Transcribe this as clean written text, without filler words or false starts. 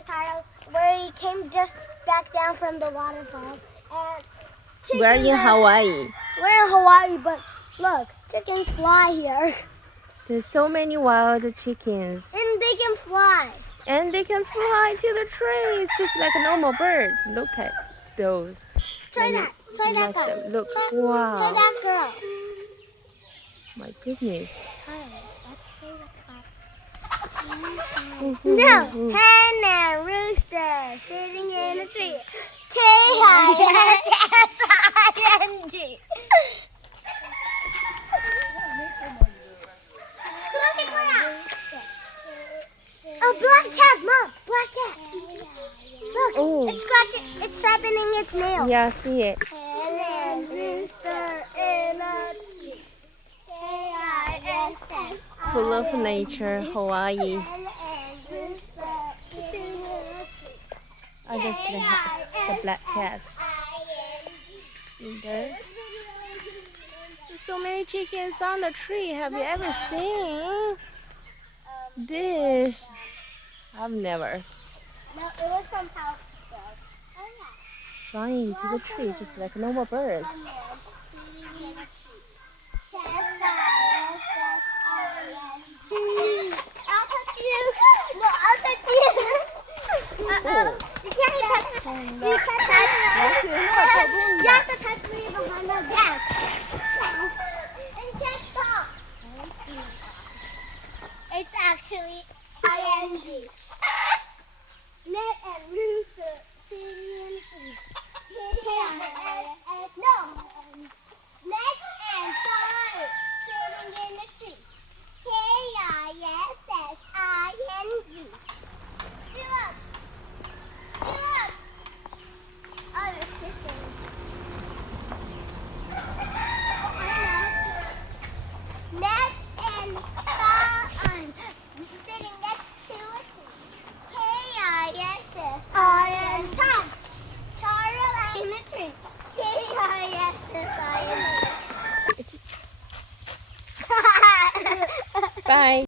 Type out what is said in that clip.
was Taro, where he came just back down from the waterfall. And We're in Hawaii. We're in Hawaii, but look, chickens fly here. There's so many wild chickens. And they can fly. And they can fly to the trees just like normal birds. Look at those. Try that. Try that guy. Look, Try wow. that girl. My goodness. No, hen and rooster sitting in a tree. K-I-S-S-I-N-G. A black cat, Mom. Black cat. Look, it's scratching. It's sharpening its nails. Yeah, I see it. Hen and rooster in a tree. K-I-S-S. Full of nature, Hawaii. Oh, that's the black cat. See there? There's so many chickens on the tree. Have you ever seen this? I've never. No, it was from South. Flying to the tree just like a normal bird. I'll touch you. No, I'll touch you. You can't touch me. You can't touch me. You have to touch me behind the back. And you can't stop. It's actually ing. Net and rooster singing. No. Net and star sitting in the tree. K-I-S-S-I-N-G. Look. Look. Oh, there's chickens. Net and star sitting next to a tree. K-I-S-S-I-N. Touch. Taro in the tree. K-I-S-S-I-N. It's Bye.